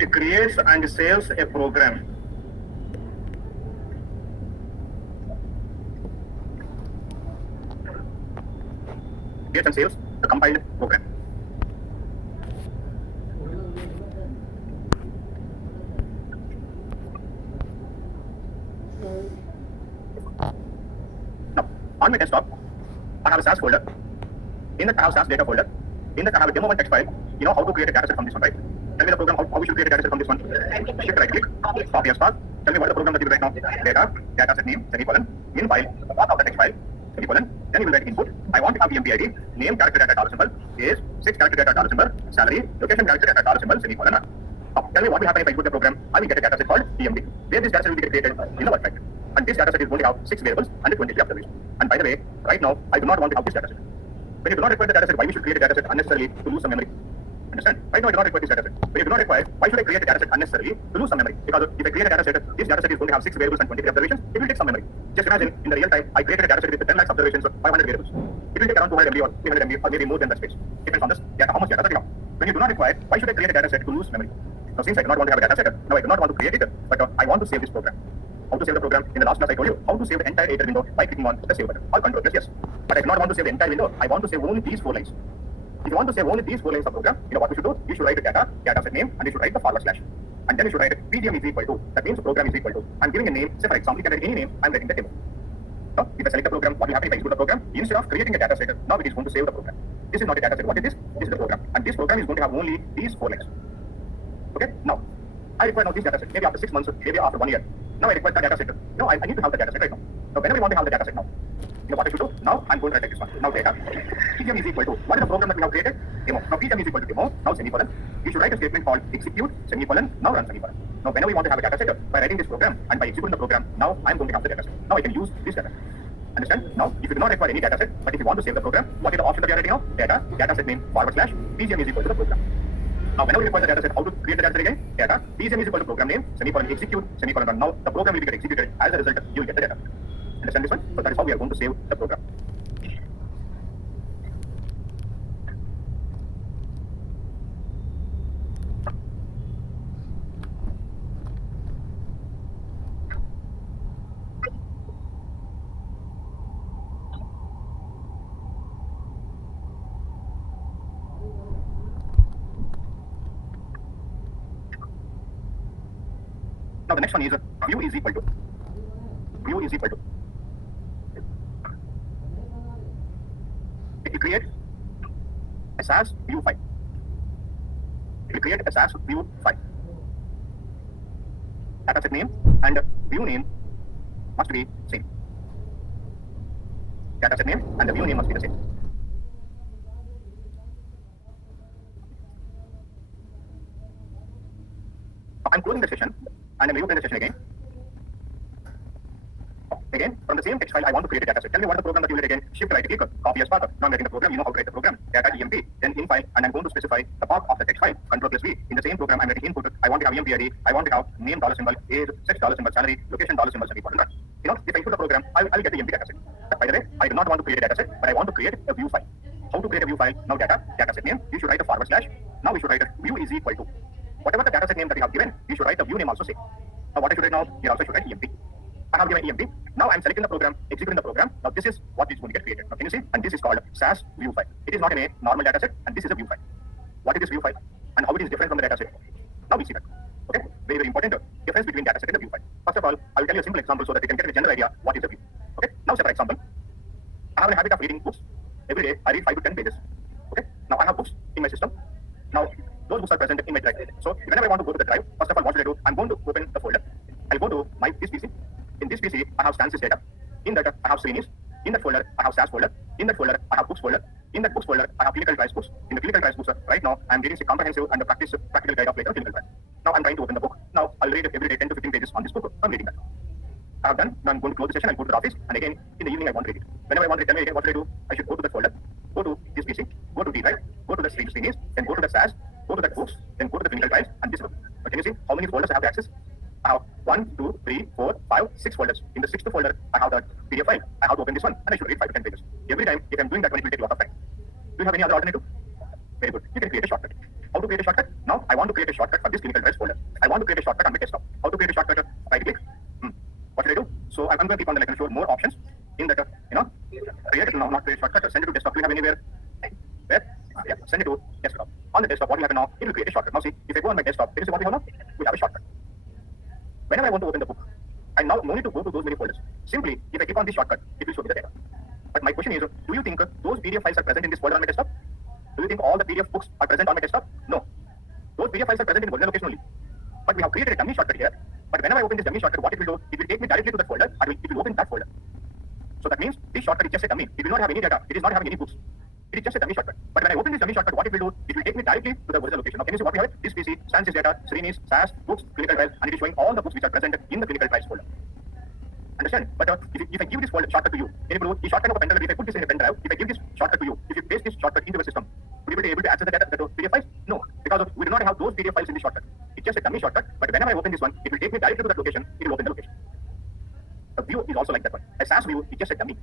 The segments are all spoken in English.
it creates and saves a program. Creates and saves the compiled program. Now, on my desktop, I have a SAS folder. In that I have SAS data folder. In that I have a demo1 text file. You know how to create a dataset from this one, right? Tell me the program how we should create a dataset from this one. Shift right click, copy as path. Tell me what is the program that you will write now. Data, dataset name, semicolon, in file, the path of the text file, semicolon. Then you will write input. I want to have EMP ID, name, character data, dollar symbol, age, 6 character data, dollar symbol, salary, location, character data, dollar symbol, semicolon. Now, tell me what will happen if I input the program. I will get a dataset called EMP, where this dataset will be created in the word file. And this dataset is going to have 6 variables and 23 observations. And by the way, right now, I do not want to have this dataset. When you do not require the dataset, why we should create a dataset unnecessarily to lose some memory? Understand? Right now, I do not require this dataset. When you do not require, why should I create a dataset unnecessarily to lose some memory? Because if I create a dataset, this dataset is going to have 6 variables and 23 observations. It will take some memory. Just imagine, in the real time, I created a dataset with 10 lakhs observations of 500 variables. It will take around 200 MB or 300 MB or maybe more than that space. Depends on this data, how much data you have. When you do not require, why should I create a dataset to lose memory? Now, since I do not want to have a dataset, now I do not want to create it, but I want to save this program. How to save the program? In the last class, I told you how to save the entire editor window by clicking on the save button or control plus yes. But I do not want to save the entire window. I want to save only these 4 lines. If you want to save only these 4 lines of program, you know what you should do? You should write the dataset name, and you should write the forward slash. And then you should write PGM is equal to, that means program is equal to. I'm giving a name, say for example, you can write any name, I'm writing the demo. Now, if I select the program, what will happen if I execute the program? Instead of creating a dataset, now it is going to save the program. This is not a dataset. What is this? This is the program. And this program is going to have only these 4 lines. Okay? Now, I require now this dataset, maybe after 6 months, maybe after 1 year. Now I require the dataset. No, I need to have the dataset right now. Now, whenever you want to have the dataset now, you know what I should do? Now I'm going to write this one. Now data. PGM is equal to, what is the program that we have created? Demo. Now PGM is equal to demo. Now semicolon. You should write a statement called execute, semicolon, now run semicolon. Now whenever we want to have a dataset, by writing this program and by executing the program, now I'm going to have the dataset. Now I can use this dataset. Understand? Now, if you do not require any dataset, but if you want to save the program, what is the option that you are writing now? Data, dataset name, forward slash, PGM is equal to the program. Now, whenever you require the dataset, how to create the dataset again? Data, PGM is equal to program name, semicolon, execute, semicolon, run. Now, the program will get executed. As a result, you will get the data. Understand this one? So that is how we are going to save the program. Now, the next one is view is equal to. View is equal to. If you create a SAS view file, if you create a SAS view file, dataset name and view name must be same. Dataset name and the view name must be the same. I'm closing the session and I'm reopening the session again. Again, from the same text file, I want to create a dataset. Tell me what is the program that you will write again. Shift right click, copy as path. Now I'm writing the program. You know how to write the program. Data EMP, then in file, and I'm going to specify the path of the text file. Control plus V. In the same program, I'm writing input. I want to have EMP ID. I want to have name dollar symbol, age, sex dollar symbol, salary, location dollar symbol, semicolon. You know, if I input the program, I will get the EMP dataset. But by the way, I do not want to create a dataset, but I want to create a view file. How to create a view file? Now data, dataset name. You should write a forward slash. Now we should write a view is equal to. Whatever the dataset name that you have given, you should write the view name also same. Now what I should write now? Here also should write EMP. I have given EMP. Now I'm selecting the program, executing the program. Now this is what is going to get created. Now can you see? And this is called SAS view file. It is not a normal dataset, and this is a view file. What is this view file? And how it is different from the dataset? Now we see that. Okay? Very, very important difference between dataset and the view file. First of all, I will tell you a simple example so that you can get a general idea what is the view. Okay? Now say for example, I have a habit of reading books. Every day I read 5 to 10 pages. Okay? Now I have books in my system. Now those books are present in my drive. So whenever I want to go to the drive, first of all, what should I do? I'm going to open the folder. I'll go to this PC. In this PC, I have Stances data. In that, I have Srenis. In that folder, I have SAS folder. In that folder, I have books folder. In that books folder, I have clinical trials books. In the clinical trials books, right now, I'm reading a comprehensive and a practical guide of later clinical trials. Now I'm trying to open the book. Now I'll read every day 10 to 15 pages on this book. I'm reading that. I have done. Now I'm going to close the session. I'll go to the office, and again in the evening I want to read it. Whenever I want to read, tell me again what should I do? I should go to the folder, go to this PC, go to D drive, go to the Srenis, then go to the SAS, go to the books, then go to the clinical trials, and this book. But can you see how many folders I have to access? I have 1, 2, 3, 4, 5, 6 folders. In the 6th folder, I have the PDF file. I have to open this one, and I should read 5 to 10 pages. Every time, if I'm doing that one, it will take a lot of time. Do you have any other alternative? Very good. You can create a shortcut. How to create a shortcut? Now, I want to create a shortcut for this clinical trials folder. not create shortcut. Send it to desktop. Do you have anywhere? Where? Yeah, send it to desktop. On the desktop, what we have now, it will create a shortcut. Now see, if I go on my desktop, this is what we have now. We have a shortcut. Whenever I want to open the book, I now no need to go to those many folders. Simply, if I click on this shortcut, it will show me the data. But my question is, do you think those PDF files are present in this folder on my desktop? Do you think all the PDF books are present on my desktop? No. Those PDF files are present in one location only. But we have created a dummy shortcut here. But whenever I open this dummy shortcut, what it will do, it will take me directly to that folder and it will open that folder. So that means this shortcut is just a dummy. It will not have any data. It is not having any books. It is just a dummy shortcut. But when I open this dummy shortcut, what it will do, it will take me directly to the original location. Now can you see what we have? This PC, Sciences data, Serenis, SAS, books, clinical trials, and it is showing all the books which are present in the clinical trials folder. Understand? But if I give this folder shortcut to you, can you do the shortcut of a pen drive? If I put this in a pen drive, if I give this shortcut to you, if you paste this shortcut into the system, will you be able to access the data, the PDF files? No, because we do not have those PDF files in the shortcut. It's just a dummy shortcut. But whenever I open this one, it will take me directly to that location. It will open the location. The view is also like that one. A SAS view is just a dummy.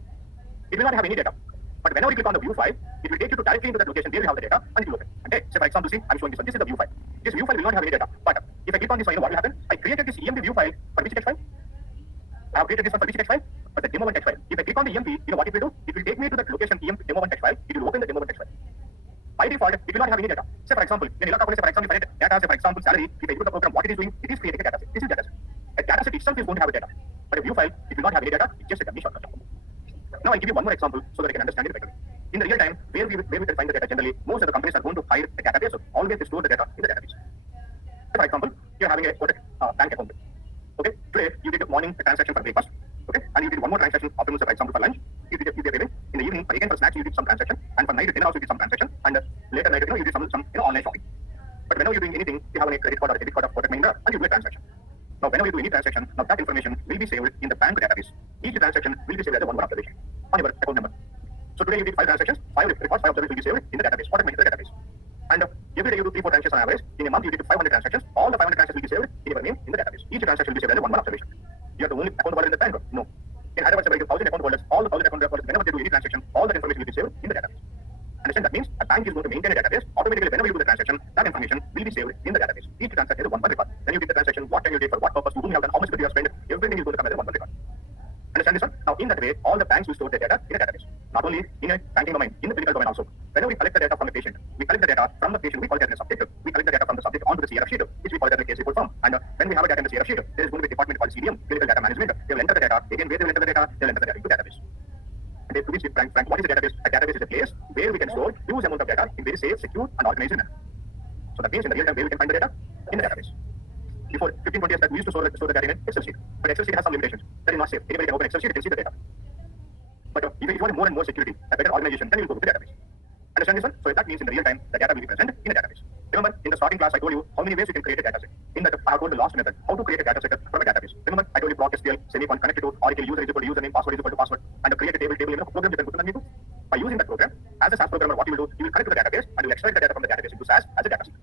It will not have any data. But whenever you click on the view file, it will take you to directly into that location. There you have the data and it will open. Okay, so for example, see, I'm showing this one. This is the view file. This view file will not have any data. But if I click on this one, you know what will happen? I created this EMP view file for which text file? I have created this one for which text file? For the demo1 text file. If I click on the EMP, you know what it will do? It will take me to that location EMP demo1 text file. It will open the demo1 text file. By default, it will not have any data. Say for example, when you look up, say for example, if I data, say for example, salary, if I use the program, what it is doing, it is creating a data set. This is data set. A data set itself is going to have a data. But a view file, it will not have any data. It's just a dummy shortcut. Now I'll give you one more example so that I can understand it better. In the real time, where we can find the data generally, most of the companies are going to hire a database, so always they store the data in the database. For example, you're having a bank account. Okay, today you did a morning transaction for breakfast. Okay, and you did one more transaction afternoon, for example, for lunch. You did a payment. In the evening, again for snacks, you did some transaction, and for night dinner also you did some transaction, and later night, you did some online shopping. But whenever you're doing anything, you have a credit card or a debit card of Kotak Mahindra, and you do a transaction. Now, whenever you do any transaction, now that information will be saved in the bank database. Each transaction will be saved as a one-more observation on your account number. So today you did 5 transactions, 5 records, 5 observations will be saved in the database, Kotak Mahindra database. And every day you do 3-4 transactions on average. In a month you did 500 transactions. All the 500 transactions will be saved in your name in the database. Each transaction will be saved as a one-more observation. You are the only account holder in the bank? No. In Hyderabad, separate 1,000 account holders. All the 1,000 account holders, whenever they do any transaction, all that information will be saved in the database. Understand? That means a bank is going to maintain a database. Automatically, whenever you do the transaction, that information will be saved in the database. Each transaction is a one-one record. When you did the transaction, what time you did, for what purpose, to whom you have done, how much you have spent, everything is going to come as a one-one record. Understand this one? Now, in that way, all the banks will store their data in a database. Not only in a banking domain, in the clinical domain also. Whenever we collect the data from a patient, we collect the data from the patient, we call it as a subject. We collect the data from the subject onto the CRF sheet, which we call it as a case report form. And when we have a data in the CRF sheet, there is going to be a department called CDM, Clinical Data Management. They will enter the data. Again, where they will enter the data, they will enter the data into database. And to be frank, what is a database? A database is a place where we can store huge amount of data in very safe, secure, and organized manner. So that means in the real time, where we can find the data in the database. Before 15-20 years back, we used to store the data in an Excel sheet. But Excel sheet has some limitations. That is not safe. Anybody can open Excel sheet, they can see the data. But if you want more and more security, a better organization, then you will go to the database. Understand this one? So that means in the real time, the data will be present in a database. Remember, in the starting class, I told you how many ways you can create a data set. In that, I have told the last method, how to create a data set from a database. Remember, I told you block SQL, semicolon, connected to Oracle, user is equal to username, password is equal to password, and create a table, program you can put it into. By using that program, as a SAS programmer, what you will do, you will connect to the database, and you will extract the data from the database into SAS as a data set.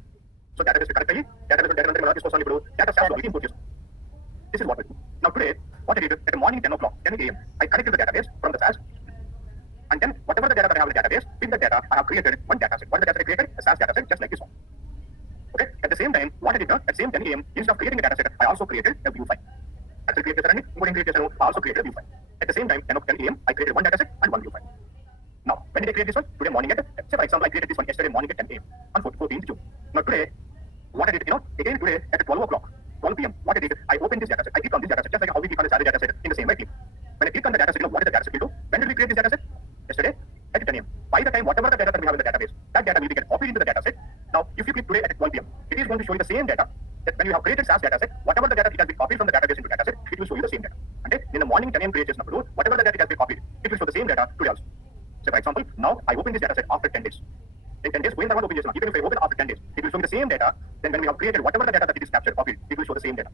So database will connect data SAS will input. This is what we do. Now today, what I did at the morning 10 o'clock, 10 a.m., I connected to the database from the SAS. And then whatever the data that I have in the database, with the data, I have created one data set. What is the data I created? A SAS data set, just like this one. Okay? At the same time, what I did at the same 10 a.m., instead of creating a data set, I also created a view file. I created I also created a view file. At the same time, 10 a.m., I created one data set and one view file. Now, when did I create this one? Today morning say for example, I created this one yesterday morning at 10 a.m. on 14th June. Now today, what I did, again today at 12 o'clock, 12 p.m., what I did, I opened this data set. I clicked on this data set, just like how we click on the salary data set in the same way. When I click on the data set, what is the data set will do? When did we create this data set? Yesterday at 10 a.m. By the time, whatever the data that we have in the database, that data will get copied into the data set. Now, if you click today at 12 p.m., it is going to show you the same data. That when you have created SAS data set, whatever the data it has been copied from the database into data set, it will show you the same data. Okay? In the morning 10 a.m. create just number two, whatever the data it has been copied, it will show the same data today also. So for example, now I open this data set after 10 days. In 10 days, going forward, open this now. Even if I open after 10 days, it will show me the same data. Then when we have created whatever the data that it is captured, copied, it will show the same data.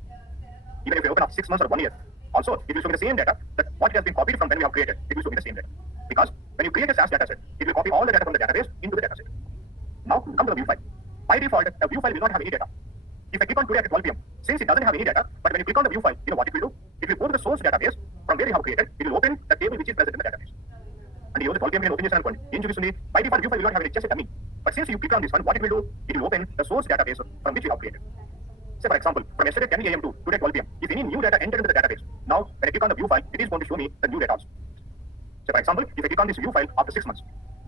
Even if I open after 6 months or 1 year, also it will show me the same data. That what it has been copied from when we have created, it will show me the same data. Because when you create a SAS data set, it will copy all the data from the database into the data set. Now come to the view file. By default, a view file will not have any data. If I click on today at 12 p.m., since it doesn't have any data, but when you click on the view file, you know what it will do? It will go to the source database from where you have created. It will open the table which is present in the database. And you use the 12 p.m. open this and by default, view file will not have any, just a dummy. But since you click on this one, what it will do? It will open the source database from which you have created. Say for example, from yesterday 10 a.m. to today 12 p.m., if any new data entered into the database, now when I click on the view file, it is going to show me the new data also. So for example, if I click on this view file after 6 months,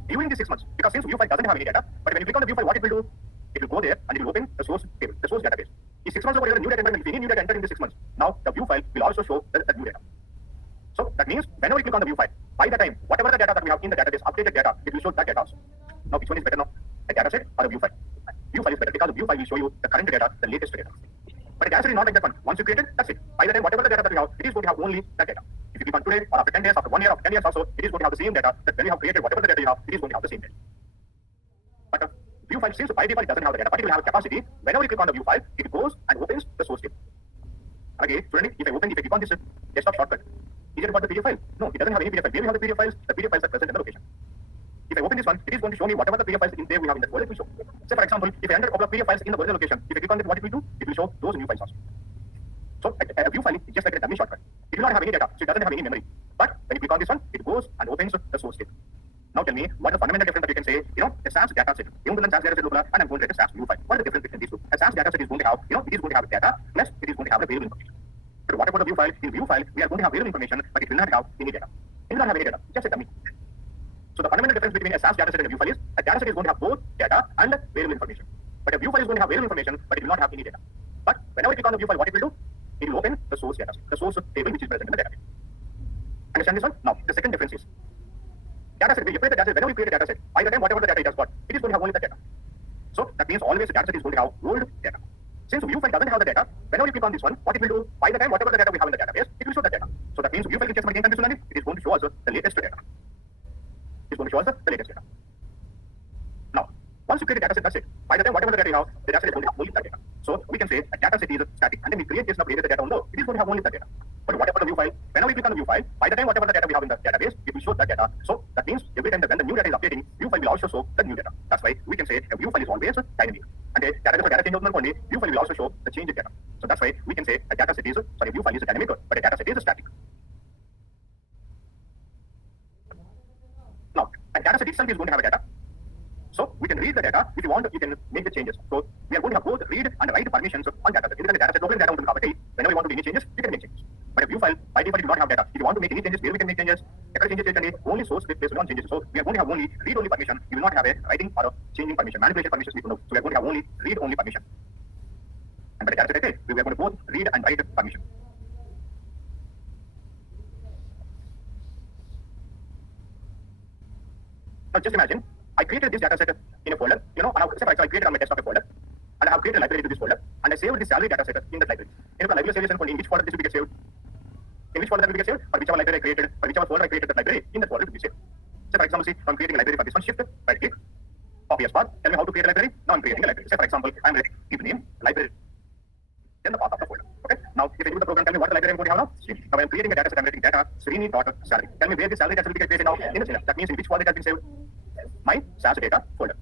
during the 6 months, because since view file doesn't have any data, but when you click on the view file, what it will do? It will go there and it will open the source table, the source database. If 6 months over, new data entered, if any new data entered in the 6 months, now the view file will also show the new data. So that means whenever you click on the view file, by the time, whatever the data that we have in the database, updated data, it will show that data also. Now which one is better now? A data set or a view file? View file is better because the view file will show you the current data, the latest data. But a data set is not like that one. Once you create it, that's it. By the time, whatever the data that we have, it is going to have only that data. If you click on today or after 10 days, after 1 year, after 10 years also, it is going to have the same data that when you have created whatever the data you have, it is going to have the same data. But a view file, since by default it doesn't have the data, but it will have a capacity. Whenever you click on the view file, it goes and opens the source table. Okay, student, if I click on this desktop shortcut, is it about the PDF file? No, it doesn't have any PDF file. Where we have the PDF files? The PDF files are present in the location. If I open this one, it is going to show me whatever the PDF files in there we have in the folder, it will show. So for example, if I enter a couple of PDF files in the original location, if I click on it, what it will do? It will show those new files also. So a view file is just like a dummy shortcut. It will not have any data, so it doesn't have any memory. But when you click on this one, it goes and opens the source table. Now tell me, what is the fundamental difference that you can say, a SAS data set, SAS data set, and I'm going to get a SAS view file. What is the difference between these two? A SAS data set is going to have, it is going to have data, plus it is going to have the available information. But what about the view file? In view file, we are going to have available information, but it will not have any data. It will not have any data, just a dummy. So the fundamental difference between a SAS data set and a view file is, a data set is going to have both data and available information. But a view file is going to have available information, but it will not have any data. But whenever you click on the view file, what it will do? It will open the source data set, the source table which is present in the database. Understand this one? Now, the second difference is, data set, whenever you create a data set, by the time whatever the data it has got, it is going to have only the data. So that means always the data set is going to have old data. Since view file doesn't have the data, whenever you click on this one, what it will do? By the time whatever the data we have in the database, it will show that data. So that means view file is just again conditional, it is going to show us the latest data. It is going to show us the latest data. Now, once you create a data set, that's it. By the time whatever the data you have, the data set is going to have only that data. So we can say a data set is static, and then we create this now create the data on load. It is going to have only that data. But whatever the view file, whenever we click on the view file, by the time whatever the data we have in the database, it will show that data. So that means every time when the new data is updating, view file will also show the new data. That's why we can say a view file is always dynamic. And a data change only, view file will also show the changed data. So that's why we can say a data set is view file is dynamic, but a data set is static. Now, a data set itself is going to have a data. So we can read the data. If you want, you can make the changes. So we are going to have both read and write permissions on data set. If the data set local data on the property, whenever you want to make any changes, you can make changes. But a view file, by default, you do not have data. If you want to make any changes, where we can make changes, only source based on changes. So we are going to have only read only permission. You will not have a writing or a changing permission, manipulation permissions we don't know. So we are going to have only read only permission. And by the data set, we are going to both read and write permission. Now just imagine, I created this data set in a folder, and I created on my desktop a folder, and I have created a library to this folder, and I saved this salary data set in the library. In the library selection, in which folder this will get saved? In which folder that will get saved? For whichever library I created, for whichever folder I created the library, in that folder to be saved. So for example, see, I'm creating a library for this one, shift, right click, copy as path, tell me how to create a library. Now I'm creating a library. Say for example, I'm ready, give the name, library, then the path of the folder. Okay. Now if I do the program, tell me what the library I'm going to have now. Now I'm creating a data set, I'm writing data, Srini.salary. Tell me where the salary data will be created now. In the folder. That means in which folder it has been saved? My SAS data folder.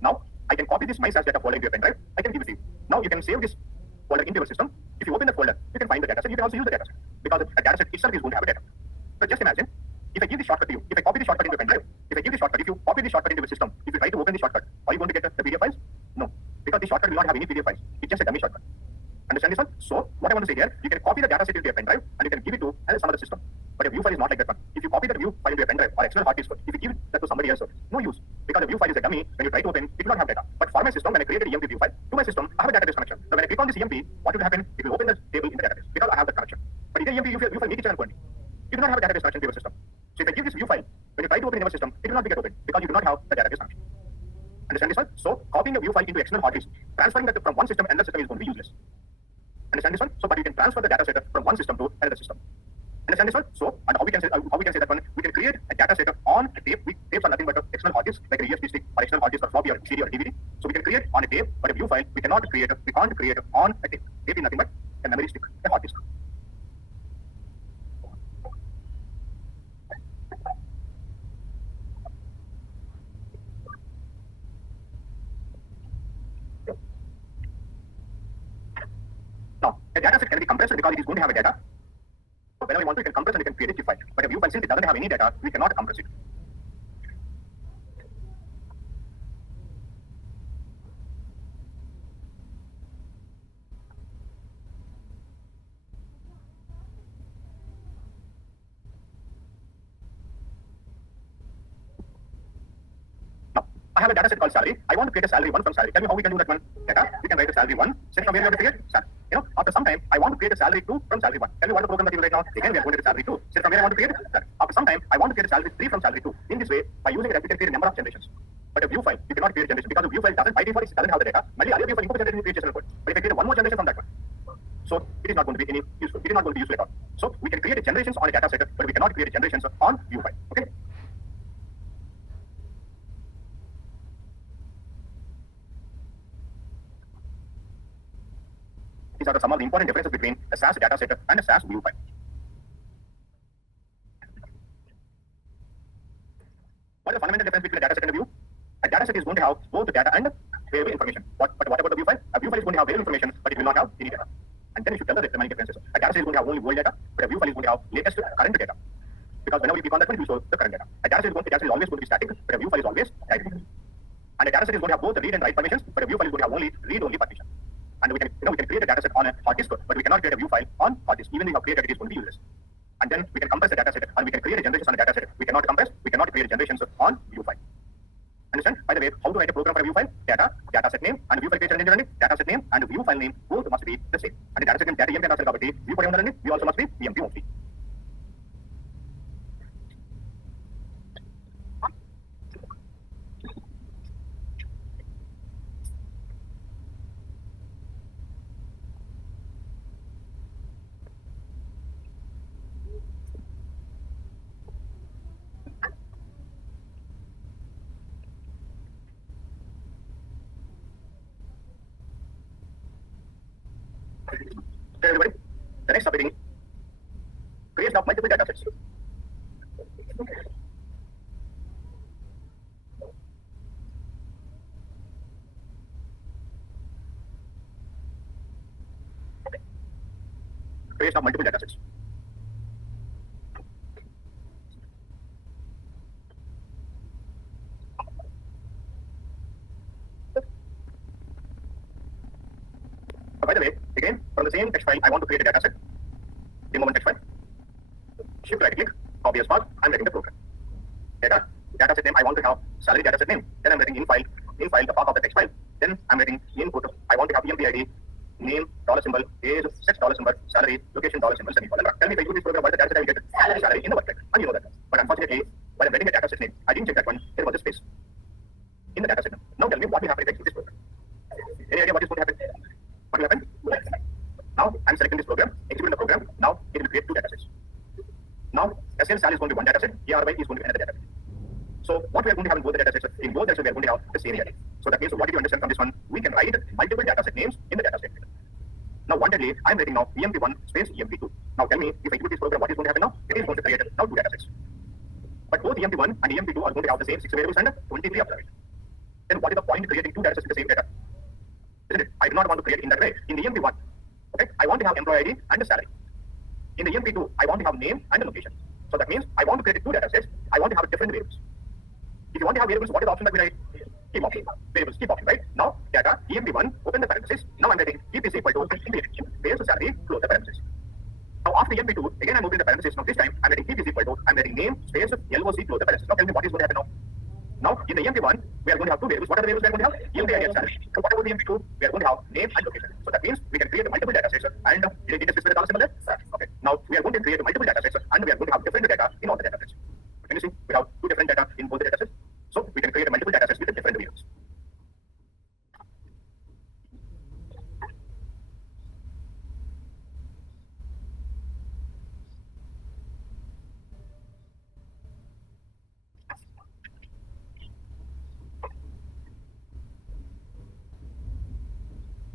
Now I can copy this my SAS data folder into a pen drive. I can give it to you. Now you can save this folder into your system. If you open the folder, you can find the data set. You can also use the data set because a data set itself is going to have a data. So just imagine if I give the shortcut to you, if I copy the shortcut into a pen drive, if I give the shortcut, if you copy the shortcut into a system, if you try to open the shortcut, are you going to get the PDF files? No, because the shortcut will not have any PDF files. It's just a dummy shortcut. Understand this one? So what I want to say here, you can copy the data set into a pen drive and you can give it to some other system. But a view file is not like that one. If you copy the view file into a pen drive or external hard disk, if you give that to somebody else, no use. Because the view file is a dummy, when you try to open, it will not have data. But for my system, when I created an EMP view file, to my system, I have a database connection. So when I click on this EMP, what will happen? It will open the table in the database because I have the connection. But in the EMP view file, make it channel quantity. You do not have a database connection to your system. So if I give this view file, when you try to open in your system, it will not get open because you do not have the database connection. Understand this one? So copying a view file into external hard disk, transferring that from one system to another system is going to be useless. Understand this one? So, but you can transfer the data set from one system to another system. Understand this one? So, and how we can say that one? We can create a data set on a tape. Tapes are nothing but external hard disk, like a USB stick or external hard disk or floppy or CD or DVD. So we can create on a tape, but a view file we can't create on a tape. Tape is nothing but a memory stick, a hard disk. Now, a data set can be compressed because it is going to have a data. So whenever we want to, we can compress and we can create a zip file. But a view file, since it doesn't have any data, we cannot compress it. have a data set called salary. I want to create a salary 1 from salary. Tell me how we can do that one. Data, we can write a salary 1. Set from where you have to create salary. After some time, I want to create a salary 2 from salary 1. Tell me what is the program that you will write now. Again, we are going to salary 2. Set from where I want to create salary. After some time, I want to create a salary 3 from salary 2. In this way, by using it, we can create a number of generations. But a view file, you cannot create a generation because a view file doesn't, by default, it doesn't have the data. Only other view file, you can create generation code. But if I create one more generation from that one, so it is not going to be any useful. It is not going to be useful at all. So we can create generations on a data set, but we cannot create generations on view file. Okay. These are some of the important differences between a SAS data set and a SAS view file. What is the fundamental difference between a data set and a view? A data set is going to have both the data and variable information. But what about the view file? A view file is going to have variable information, but it will not have any data. And then you should tell the remaining differences. A data set is going to have only old data, but a view file is going to have latest current data. Because whenever you click on that one, it will show the current data. A data set is always going to be static, but a view file is always dynamic. And a data set is going to have both the read and write permissions, but a view file is going to have only read-only permission. And we can create a data set on a hard disk, but we cannot create a view file on hard disk. Even if we have created it, is going to be useless. And then we can compress the data set, and we can create a generations on a data set. We cannot compress, we cannot create generations on view file. Understand? By the way, how to write a program for a view file? Data, data set name, and view file creation engine, data set name and view file name both must be the same. And the data set name data emp and view for we also must be emp only. So everybody, the next topic is creation of multiple data sets. Creation of multiple data sets. By the way, again, from the same text file, I want to create a data set. Demo one text file. Shift right click, copy as path. I'm writing the program. Data set name, I want to have salary data set name. Then I'm writing in file the path of the text file. Then I'm writing input. I want to have empid, name, dollar symbol, age, sex, dollar symbol, salary, location, dollar symbol, semicolon. Tell me if I use this program, what is the data set I will get? Salary in the workplace. And you know that. But unfortunately, while I'm writing a data set name, I didn't check that one. There was a space in the data set. Now tell me what will happen if I execute this program. Any idea what is going to happen? What will happen? Now I'm selecting this program, executing the program. Now it will create two data sets. Now SL Sal is going to be one data set, ARY is going to be another data set. So what we are going to have in both the data sets, in both data sets we are going to have the same data. So that means what did you understand from this one? We can write multiple data set names in the data set. Now wantedly, I'm writing now emp1 space emp2. Now tell me if I execute this program, what is going to happen now? It is going to create now two data sets. But both emp1 and emp2 are going to have the same 6 variables and 23 observations. Then what is the point creating two data sets with the same data? Isn't it? I do not want to create in that way. In the emp1, okay, I want to have employee ID and the salary. In the emp2, I want to have name and the location. So that means I want to create two data sets. I want to have different variables. If you want to have variables, what is the option that we write? Keep option. Variables, keep option, right? Now, data, emp1, open the parenthesis. Now I'm writing keep is equal to base salary, close the parenthesis. Now after emp2, again I'm opening the parenthesis. Now this time I'm writing keep is equal to, I'm writing name, space, LOC, close the parenthesis. Now tell me what is going to happen now. Now, in the emp1, we are going to have two variables. What are the variables we are going to have? empid and salary. So what about the emp2? We are going to have name and location. So that means we can create multiple data sets and did it with a dollar symbol there? Okay. Now we are going to create multiple data sets and we are going to have different data in all the data sets. Can you see? We have two different data in both the data sets. So we can create multiple data sets with different variables.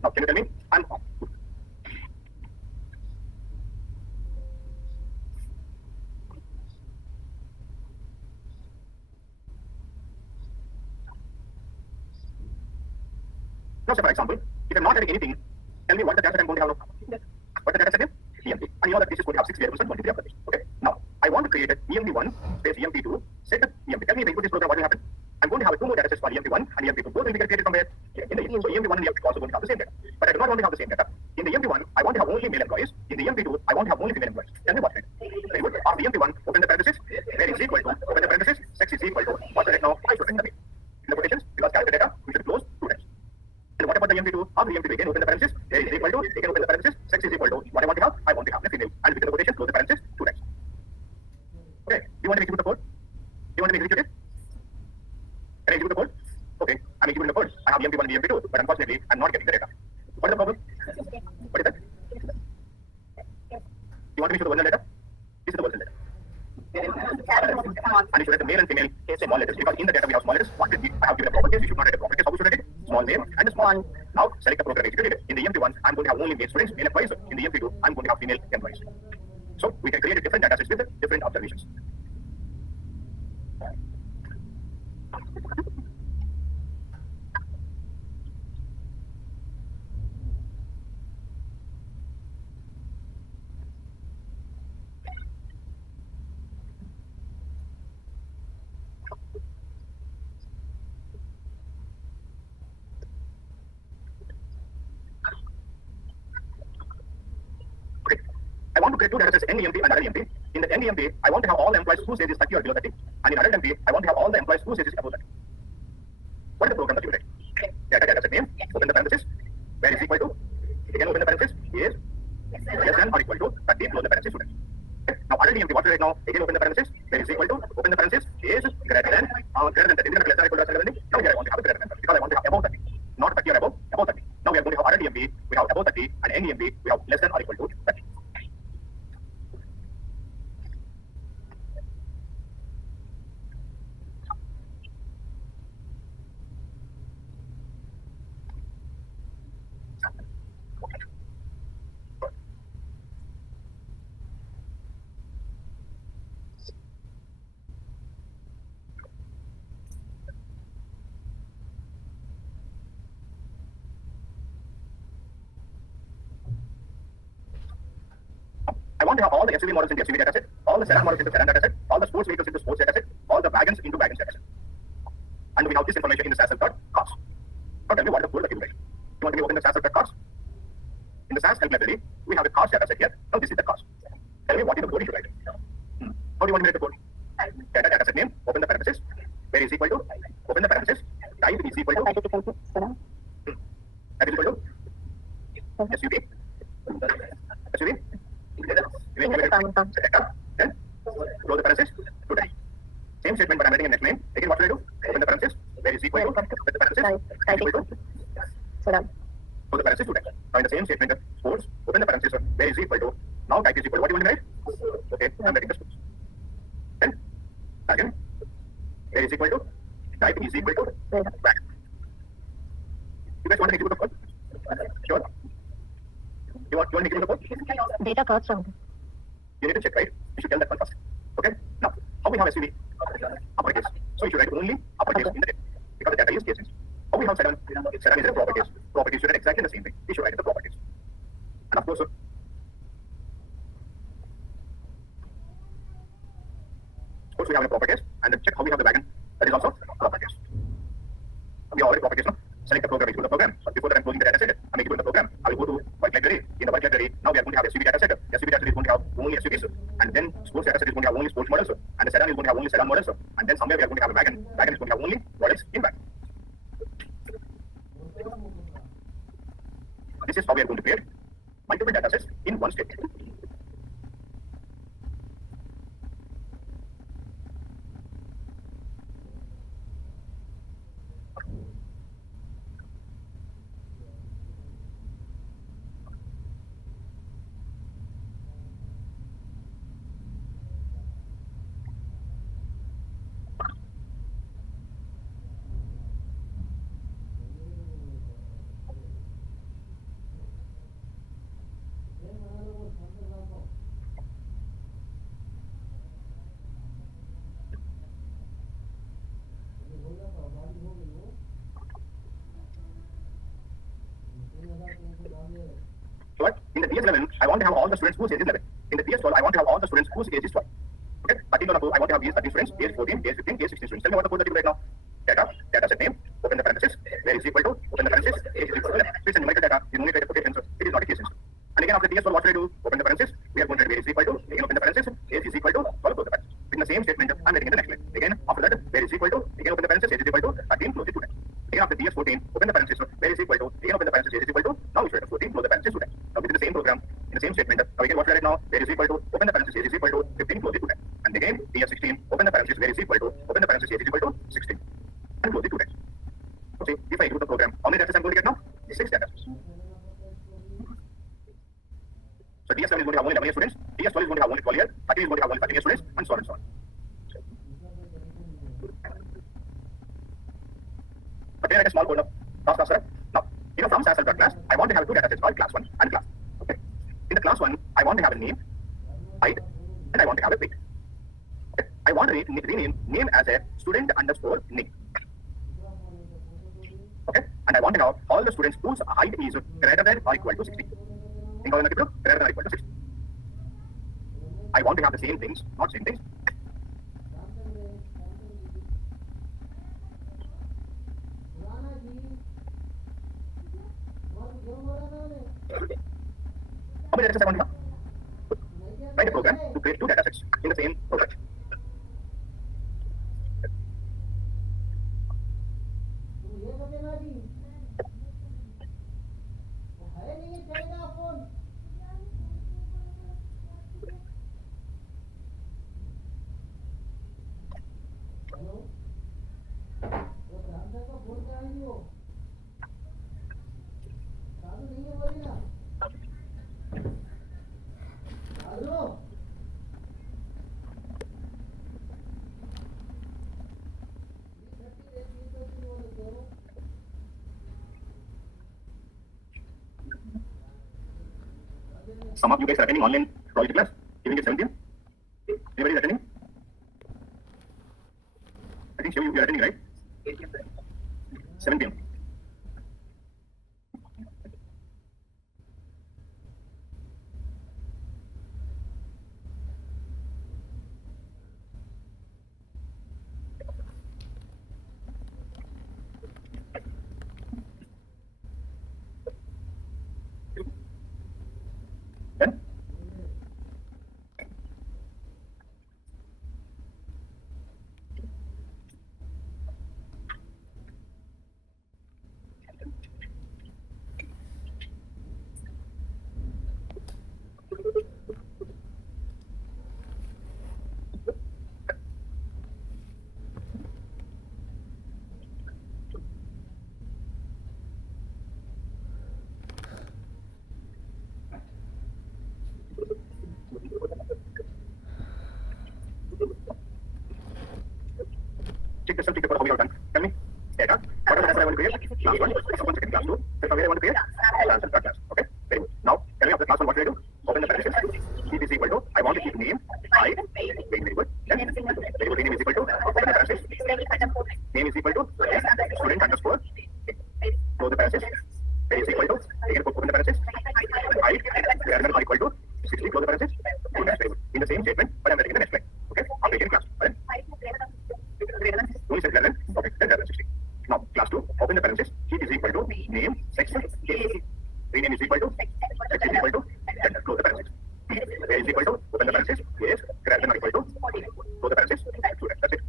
Now, can you tell me? I'm off. Now, say for example, if I'm not having anything, tell me what the data set I'm going to have now. What the data set is? EMP. And you know that this is going to have 6 variables and 23 observations. Okay. Now, I want to create EMP1 space EMP2 set EMP. Tell me if I put this program, what will happen? I'm going to have two more data sets for EMP1 and EMP2. Both will be created from where? In the EMP. So EMP1 and EMP2 also going to have the same data. But I do not want to have the same data. In the EMP1, I want to have only male employees. In the EMP2, I want to have only female employees. Tell me what it is. Very good. After EMP1, open the parenthesis. Where is equal to, open the parenthesis, sex is equal to, what's the right now? I should write the name. In the quotations, because the empty, again open the parenthesis, there is equal to, again open the parenthesis, sex is equal to, what I want to have a female, and within the quotation, close the parenthesis, 2 times. Okay, do you want to execute the code? Do you want to execute it? Can I execute the code? Okay, I'm executing the code. I have EMP1 and EMP2, but unfortunately, I'm not getting the data. What is the problem? What is that? You want me to show the original data? This is the original data. And you should write the male and female small letters, because in the data we have small letters. What did we? I have given a proper case. You should not write a proper case. How should I write it? Small name and small. Now select the program executed. In the EMP1, I'm going to have only male students, male employees. In the EMP2, I'm going to have female employees. So we can create a different data sets with different observations. I want to create two data sets, NEMP and adult EMP. In the NEMP, I want to have all the employees whose age is 30 or below 30. And in adult EMP, I want to have all the employees whose age is above 30. What is the program that you write? Data set name, open the parenthesis, where is equal to, again open the parenthesis, is less than or equal to 30, close the parenthesis, student. Okay. Now adult EMP, what do you write now? Again open the parenthesis, where is equal to, open the parenthesis, is greater than 30. Is it less than or equal to 30? Now here I want to have greater than 30, because I want to have above 30. Not 30 or above 30. Now we are going to have adult EMP, we have above 30, and NEMP, we have less than or equal to 30. I want to have all the SUV models in the SUV dataset, all the sedan models in the sedan dataset, all the sports vehicles in the sports dataset, all the wagons into wagons dataset. And we have this information in the SAS called cost. Now tell me what is the code that you write. You want to open the SAS called cost? In the SAS help library, we have a cost dataset here. Now this is the cost. Tell me what is the code you should write. How do you want to write the code? Dataset name, open the parenthesis, where is equal to, open the parenthesis, type is equal to, that is equal to, SUV, SUV, then close the parenthesis, to die. Same statement but I'm writing in next line. Again what should I do? Open the parenthesis, where is equal to, with the parenthesis, is equal to, close the parenthesis, to die. Now in the same statement, sports, open the parenthesis, where is equal to, now type is equal to, what do you want to write? Okay, I'm writing the sports. Then, again, where is equal to, type is equal to, back. You guys want to execute the code? Sure. You want to execute the code? Data cost from. You need to check, right? You should tell that one first. Okay? Now, how we have SUV? Uppercase. So you should write only uppercase in the data, because the data is case sensitive. How we have sedan? Sedan is a proper case. Proper case should write exactly the same thing. We should write the proper case. And of course, we have a proper case, and then check how we have the wagon. That is also proper case. We already proper case now. Select the program, execute the program. So before that I'm closing the data set, I'm executing the program. I will go to work library. In the work library, now we are going to have SUV data set. SUV data set is going to have only SUVs. And then sports data set is going to have only sports models. And the sedan is going to have only sedan models. And then somewhere we are going to have a wagon. Wagon is going to have only models in wagon. This is how we are going to create multiple data sets in one statement. But in the DS11, I want to have all the students whose age is 11. In the DS12, I want to have all the students whose age is 12. Okay? 13 or above, I want to have these 13 students, age 14, age 15, age 16 students. Tell me what the code that you write now. Data set name, open the parenthesis, where is equal to, open the parenthesis, age is equal to 11. So it's a numerical data, you only write a quotation, so it is not a case sensitive. And again, after DS12, what should I do? Open the parenthesis, we are going to write where is equal to, again open the parenthesis, age is equal to, follow close the parenthesis. In the same statement, I'm writing in the next line. Again, after that, where is equal to, again open the parenthesis, age is equal to, again close it to that. Again, after DS14, open the parenthesis, where is equal to, again open the parenthesis, age is equal to, and close it 2 times. So see, if I execute the program, how many data sets I'm going to get now? 6 data sets. So DS7 is going to have only 11 year students, DS12 is going to have only 12 year, 13 is going to have only 13 year students, and so on and so on. But then I get a small code of class, sir. Now, from SAS.class, I want to have two data sets called class 1 and class 2. Okay. In the class 1, I want to have a name, height, and I want to have a weight. Okay. I want to rename name as a student underscore name. Okay. And I want to have all the students whose height is greater than or equal to 60. Greater than or equal to 60. I want to have the same things, not same things. How many data sets I want to have? Write a program to create two data sets in the same program. Some of you guys are attending online project class, giving it 7 p.m. Anybody is attending? I think you are attending, right? 7 p.m. Then check yourself, check the code, how we have done. Tell me, data, what are the data I want to create? Class 1, class 1, second, class 2. So from where I want to create? Class and third class. Okay, very good. Now, tell me after class 1, what do I do? Open the parentheses. Keep is equal to, I want to keep name, height, very good. Then, very good, name is equal to, open the parentheses. Name is equal to, student underscore, close the parentheses. Pay is equal to, again, open the parentheses. Height, greater than or equal to, 60, close the parentheses. Very good. In the same statement, but I'm writing in the next line. Okay, after taking class. Right? Only said greater than, okay, then greater than 60. Now, class 2, open the parentheses. Heat is equal to name, sex, age. Rename is equal to, sex is equal to, gender, close the parentheses. Age is equal to, open the parentheses, age, greater than or equal to, close the parentheses, student. That's it.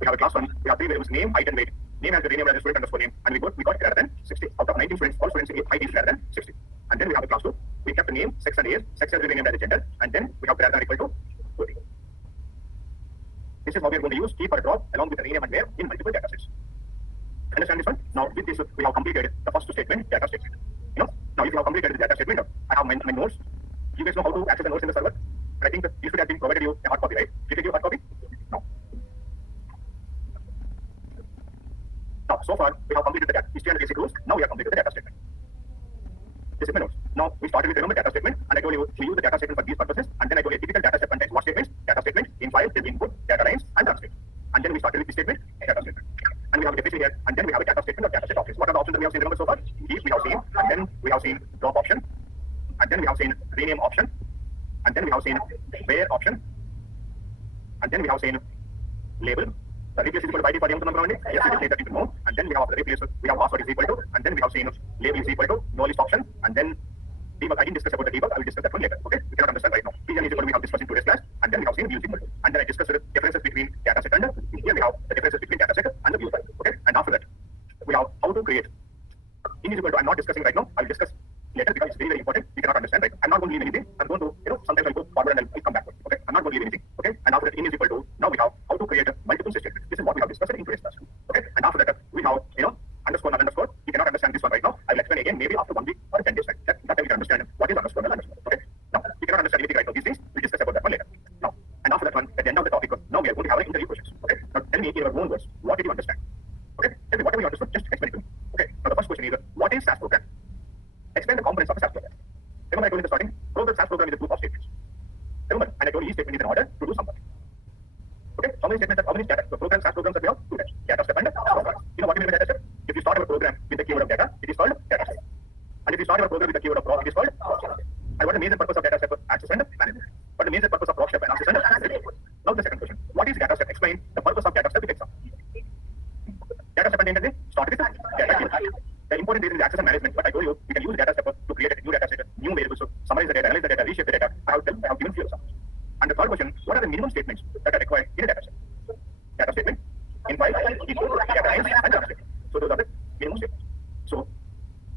We have a class 1, we have three variables, name, height, and weight. Name has the rename as student underscore name, and we got greater than 60. Out of 19 students, all students' height is greater than 60. And then we have a class 2, we kept the name, sex, and age. Sex has been renamed as a gender, and then we have greater than or equal to 40. This is how we are going to use keep or drop along with the rename and where in multiple data sets. Understand this one? Now with this we have completed the first statement, data statement. Now if you have completed the data statement, I have my notes. You guys know how to access the notes in the server. I think you should have been provided you a hard copy, right? Did you give hard copy? No. Now so far we have completed the history and basic rules. Now we have completed the data statement. This is my notes. Now we started with the data statement, and I told you to use the data statement for these purposes, and then I told you typical data set contains what statements? Data statement, in file, then input, data lines, and transcript. And then we started with the statement, data statement. And we have a definition here, and then we have a data statement or data set options. What are the options that we have seen so far? Keep we have seen, and then we have seen drop option, and then we have seen rename option, and then we have seen where option, and then we have seen label. The replace is equal to by default number only. Yes, it is later into more. And then we have the replace, we have password is equal to, and then we have seen label is equal to, no list option, and then debug. I didn't discuss about the debug, I will discuss that one later. Okay, we cannot understand right now. Region is equal to, we have discussed in today's class, and then we have seen view is equal to. And then I discussed the differences between data set and here we have the differences between data set and the view file. Okay, and after that, we have how to create. In is equal to, I'm not discussing right now, I will discuss later because it's very, very important. We cannot understand, right? I'm not going to leave anything. I'm going to, sometimes I'll go forward and I'll come backward. Okay, I'm not going to leave anything. Okay, and after that, in is equal to, now we have how to create multiple statements. This is what we have discussed in today's class. you understand? Okay, tell me whatever you understood, just explain it to me. Okay, now the first question is, what is SAS program? Explain the components of a SAS program. Remember I told you in the starting, the SAS program is a group of statements. Remember, and I told you each statement is in order to do something. Okay, how many statements, how many data, the program, SAS programs that we have? Two types, data step and data. You know what you mean by data step? If you start your program with the keyword of data, it is called data step. And if you start your program with the keyword of proc, it is called proc step. And what is the major purpose of data step? Access and management. What is the major purpose of proc step? Analysis and management. Now the second question, what is data step? Explain the purpose of data step with example. Data step and start with data keyword. The important is access and management, but I told you, we can use data step to create a new data set, new variables, so summarize the data, analyze the data, reshape the data. I have given few examples. And the third question, what are the minimum statements that are required in a data set? Data statement, invite, equal, data lines, and data statement. So those are the minimum statements. So,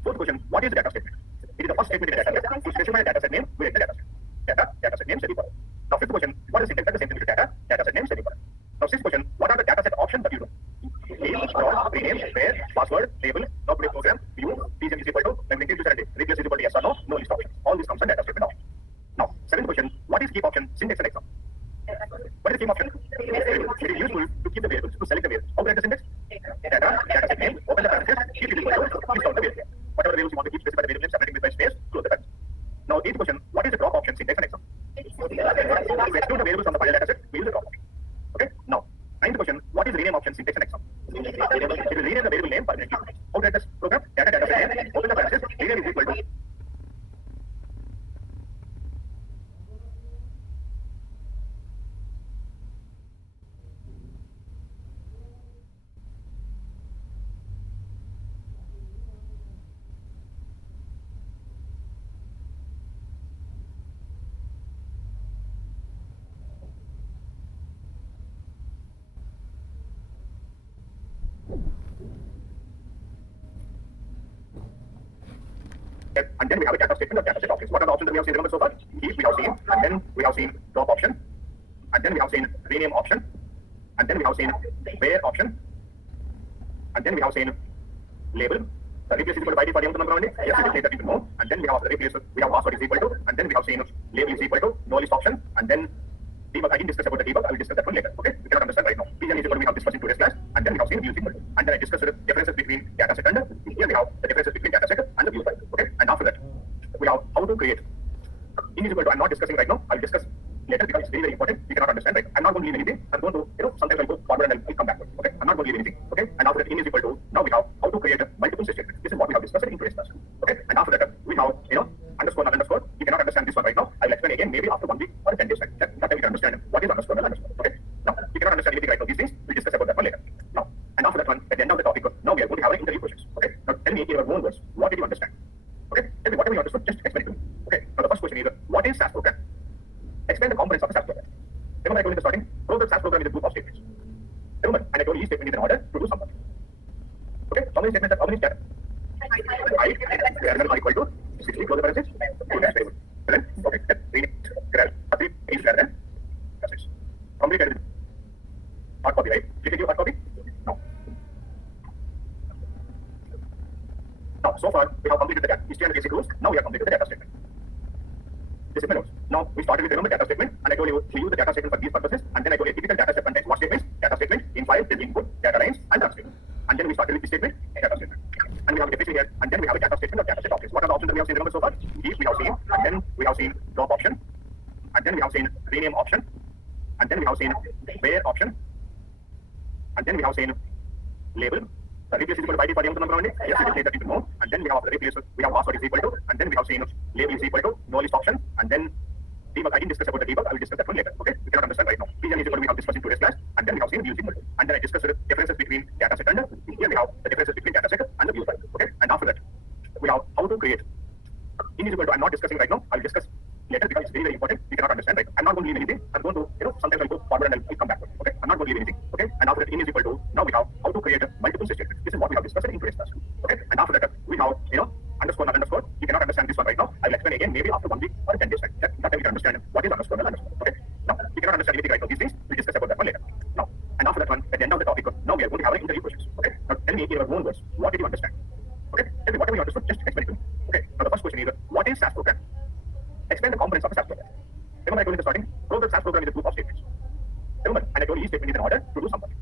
fourth question, what is the data statement? It is the first statement in a data set. To specify a data set name, we write the data set. Data set name, semicolon. Now, fifth question, what is the syntax? The same thing with data set name, semicolon. Now, sixth question, what are the data set options that you do? Name, dot, rename, where, password, label, now today program, view, PCM is equal to, then maintain user ID, replace is equal to yes or no, no list options. All these comes in data statement option. Now, seventh question, what is keep option, syntax and example? What is keep option? It is useful to keep the variables, to select the variables. How to write the syntax? Data set name, open the parentheses, keep it equal to, list out the variable. Whatever variables you want to keep, specify the variable name, separating this by space, close the parentheses. Now, eighth question, what is the drop option, syntax and example? To exclude the variables from the final data set, we use the drop option. Okay, now, ninth question, what is rename option, syntax and example? It will rename the variable name permanently. How to write this program? Data set name, open the parentheses, rename is equal to. And then we have a data statement or data set options. What are the options that we have seen? Remember so far? Keep we have seen, and then we have seen drop option, and then we have seen rename option, and then we have seen where option, and then we have seen label. The replace is equal to by default number only. Yes, it is later people know. And then we have the replace. We have password is equal to, and then we have seen label is equal to no list option, and then debug. I didn't discuss about the debug. I will discuss that one later. Okay, we cannot understand right now. Region is equal to we have discussed in today's class, and then we have seen view is equal to, and then I discussed the differences between data set and here we have the differences between data set and the view file. Okay, and after that we have how to create invisible to. I'm not discussing right now. I'll discuss later because it's very, very important. We cannot understand, right? I'm not going to leave anything. I'm going to, sometimes I'll go forward and I'll come back. Okay, I'm not going to leave anything. Okay, and after that, invisible to. Now we have how to create multiple statements. This is what we have discussed in today's class. Okay, and after that, we have underscore null underscore. You cannot understand this one right now. I'll explain again maybe after 1 week or 10 days. Right? That time you can understand what is underscore null underscore. Okay, now you cannot understand anything right now. These things we'll discuss about that one later. Now, and after that one, at the end of the topic, now we are going to have an interview questions. Okay, now tell me in your own words, what did you understand? Okay, tell me whatever you understood, just explain it to me. Okay, now the first question is, what is SAS program? Explain the components of a SAS program. Remember I told you in the starting, the SAS program is a group of statements. Remember, and I told you each statement is in order to do something. Okay, how many statements? I have given 5, greater than or equal to 16, close the parentheses. Complete the data set name, open the parentheses, data lines, and data statement. And we have a definition here, and then we have a hard copy, right? Did you give hard copy? No. Now, so far, we have completed the history and the basic rules. Now we have completed the data statement. Discipline notes. Now, we started with the data statement, and I told you to use the data statement for these purposes, and then I told you a typical data set contains what statements? Data statement, in file, then input, data lines, and data statement. And then we started with this statement, data statement. And we have a definition here, and then we have a data statement or data set options. What are the options that we have seen? Remember so far? Keep we have seen, and then we have seen drop option, and then we have seen rename option, and then we have seen where option, and then we have seen label. The replace is equal to by default number only. Yes, it is later people know. And then we have the replace. We have password is equal to, and then we have seen label is equal to no list option, and then debug. I didn't discuss about the debug. I will discuss that one later. Okay, we cannot understand right now. Region is equal to we have discussed in today's class, and then we have seen view is equal to, and then I discussed the differences between data set and here we have the differences between data set and the view file. Okay, and after that we have how to create invisible to. I'm not discussing right now. I will discuss later because it's very, very important. We cannot understand, right? I'm not going to leave anything. I'm going to, sometimes I'll go forward and I'll come back. Okay, I'm not going to leave anything. Okay, and after that, invisible to. Now we have how to create multiple statements. This is what we have discussed in today's class. Okay, and after that, we have underscore null underscore. You cannot understand this one right now. I will explain again maybe after 1 week or 10 days. Right? That time you can understand what is underscore null underscore. Okay, now you cannot understand anything right now. These things we'll discuss about that one later. Now, and after that one, at the end of the topic, now we are going to have an interview questions. Okay, now tell me in your own words, what did you understand? Okay, tell me whatever you understood, just explain it to me. Okay, now the first question is, what is SAS program? Explain the components of a SAS program. Remember I told you in the starting, the SAS program is a group of statements. Remember, and I told you each statement is in order to do something.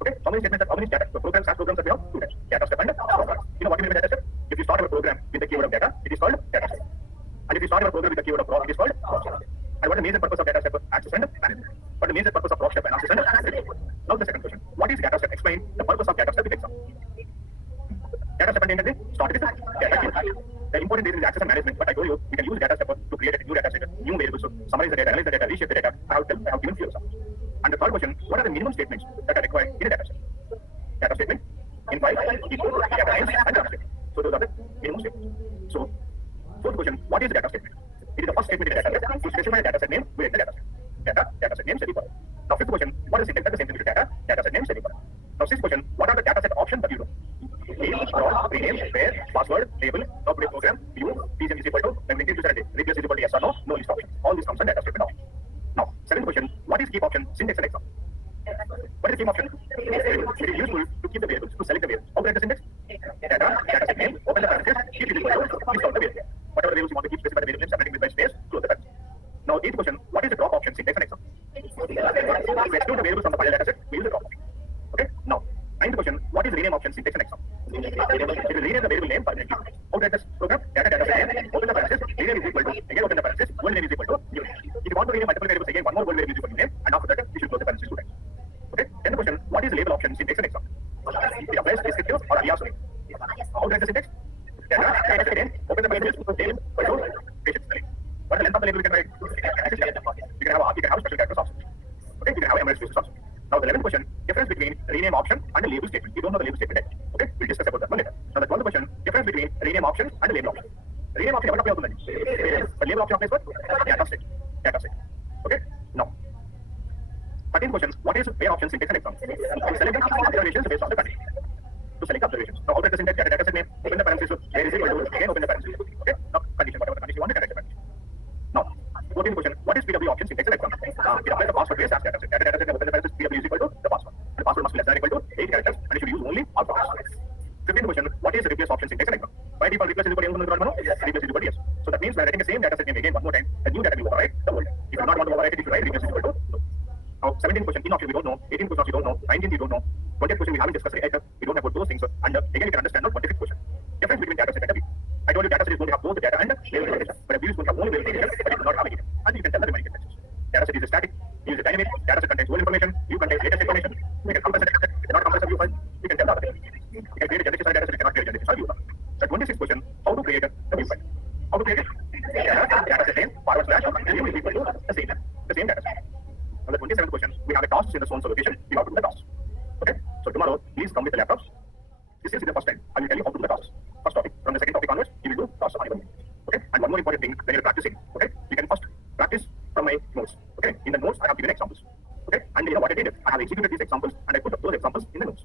Okay, how many statements that how many data programs as programs that we have? Two types. Data step and stop step. You know what you mean by data step? If you start your program with the keyword of data, it is called data step. And if you start your program with the keyword of proc, it is called proc step. And what is the major purpose of data step? Access and management. What is the major purpose of proc step? Analysis and management. Now the second question. What is data step? Explain the purpose of data step with example. Data step and start with data keyword. The important thing is access and management. But I told you, we can use data step to create a new data set, new variables, so summarize the data, analyze the data, reshape the data. I have given few examples. And the third question, what are the minimum statements that are required in a data set? Data statement, in file, equal, data names, and data statement. So those are the minimum statements. So, fourth question, what is the data statement? It is the first statement in the data set. To specify a data set name, we write the data set. Data set name, semicolon. Now, fifth question, what is the syntax? The same thing with data set name, semicolon. Now, sixth question, what are the data set options that you do? Name, raw, rename, where, password, label, update program, view, PGM is equal to, then maintain user ID, replace is equal to yes or no, no list options. All these comes in data statement options. Now, seventh question, what is keep option, syntax and example? What is keep option? It is useful to keep the variables, to select the variables. How to write the syntax? Data set name, open the parenthesis, keep is equal to, list out the variable. Whatever variables you want to keep, specify the variable name, separating with by space, close the parenthesis. Now, eighth question, what is the drop option, syntax and example? To exclude the variables from the file data set, we use the drop option. Okay, now, ninth question, what is rename option, syntax and example? It will rename the variable name permanently. How to write this program? Data set name, open the parenthesis, rename is equal to, again open the parenthesis, world name is equal to new name. If you want to rename multiple variables again, one more world variable is equal to name, and after that, you should close the parenthesis two times. Okay, tenth question, what is the label option, syntax and example? It applies descriptive or alias name. How to write the syntax? Data set name, open the parenthesis, name, equal to, patient spelling. What is the length of the label we can write? You can have special characters option. Okay, you can have emerald spaces option. Now the 11th question, difference between rename option and a label statement. You don't know the label statement yet. Okay, we'll discuss about that one later. Now the 12th question, difference between rename option and a label option. Rename option never applies to the label option applies for data set. Data set. Okay, now 13th question, what is where option, syntax and example? Select observations based on the condition. To select observations. Now out of the syntax, data set name, open the parenthesis, where is it equal to, again open the parenthesis. Okay, now condition, whatever the condition you want, correct the condition. Now, 14th question, what is PW option, syntax and example? It applies the password based as data set. Data set name, open the parenthesis, PW is equal to the password. And the password must be less than or equal to 8 characters, and it should use only alphabets. 15th question, what is replace option, syntax and example? By default, replace is equal to yes, replace is equal to yes. So that means we are writing the same data set name again one more time. The new data will overwrite the old. If you do not want to overwrite it, if you write replace is equal to no. Now, 17th question, in option we don't know, 18th question we don't know, 19th we don't know, 20th question we haven't discussed yet, we don't have about those things, and again you can understand now 25th question. Difference between data set and a view. I told you data set is going to have both the data and the label data, but a view is going to have only label data, but it will not have it. And you can tell the remaining differences. Data set is a static, view is a dynamic, data set contains old information, view contains latest information, we can compress a data set, we cannot compress a view file, we can tell the other thing. We can create a generation style data set, we cannot create a generation style view file. The 26th question, how to create a view file. How to create it? Data set name, forward slash, and view is equal to the same data set. Now the 27th question, we have a task in the so-and-so location, we have to do the task. Okay, so tomorrow, please come with the laptops. This is the first time, I will tell you how to do the tasks. First topic, from the second topic onwards, you will do tasks on your own. Okay, and one more important thing, when you're practicing, okay, you can first practice from my notes. Okay, in the notes, I have given examples. Okay, and you know what I did? I have executed these examples and I put those examples in the notes.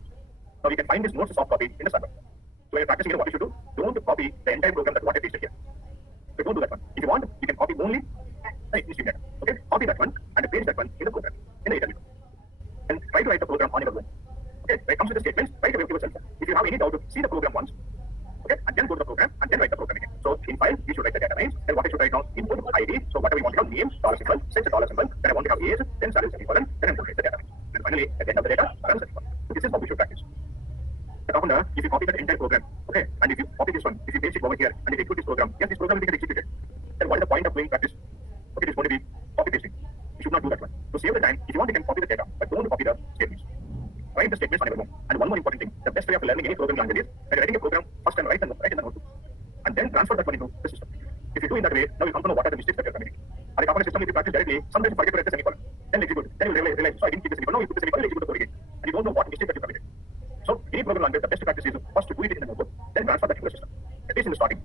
Now you can find this notes soft copy in the server. So when you're practicing, you know what you should do? Don't copy the entire program that what I pasted here. So don't do that one. If you want, you can copy only the history data. Okay, copy that one and paste that one in the program, in the interview. And try to write the program on your own. Okay, when it comes to the statements, write it yourself. If you have any doubt, see the program once. Okay, and then go to the program and then write the program again. So in file, we should write the data names. Then what I should write down, input ID. So whatever we want to have, name, dollar symbol, set the dollar symbol. Then I want to have age, then salary semicolon, then I want to write the data names. And finally, at the end of the data, run semicolon. So this is how we should practice. But often, if you copy that entire program, okay, and if you copy this one, if you paste it over here, and if you execute this program, yes, this program will get executed. Then what is the point of doing practice? Okay, it is going to be copy pasting. You should not do that one. To save the time, if you want, you can copy the data, but don't copy the statements. Write the statements on your own. And one more important thing, the best way of learning any programming language is when you're writing a program, first time write in the notebook, and then transfer that one into the system. If you do in that way, now you come to know what are the mistakes that you're committing. And the system, if you practice directly, sometimes you forget to write the semicolon. Then execute. Then you realize, so I didn't keep the semicolon. Now you put the semicolon, execute the code again. And you don't know what mistake that you committed. So any programming language, the best practice is first to do it in the notebook, then transfer that into the system. At least in the starting.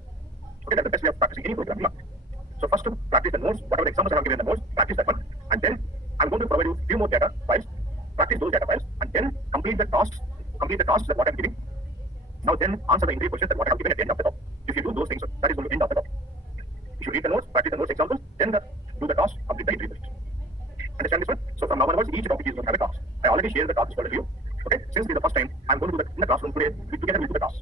Okay, that's the best way of practicing any programming language. So first to practice the notes, whatever examples I have given in the notes, practice that one. And then I'm going to provide you a few more data files, practice those data files, and then complete the tasks that what I'm giving. Now then answer the interview questions that what I have given at the end of the talk. If you do those things, that is going to end of the talk. You should read the notes, practice the notes examples, then do the task, complete the interview questions. Understand this one? So from now onwards, each topic is going to have a task. I already shared the tasks for you. Okay, since this is the first time, I'm going to do that in the classroom today together with the task.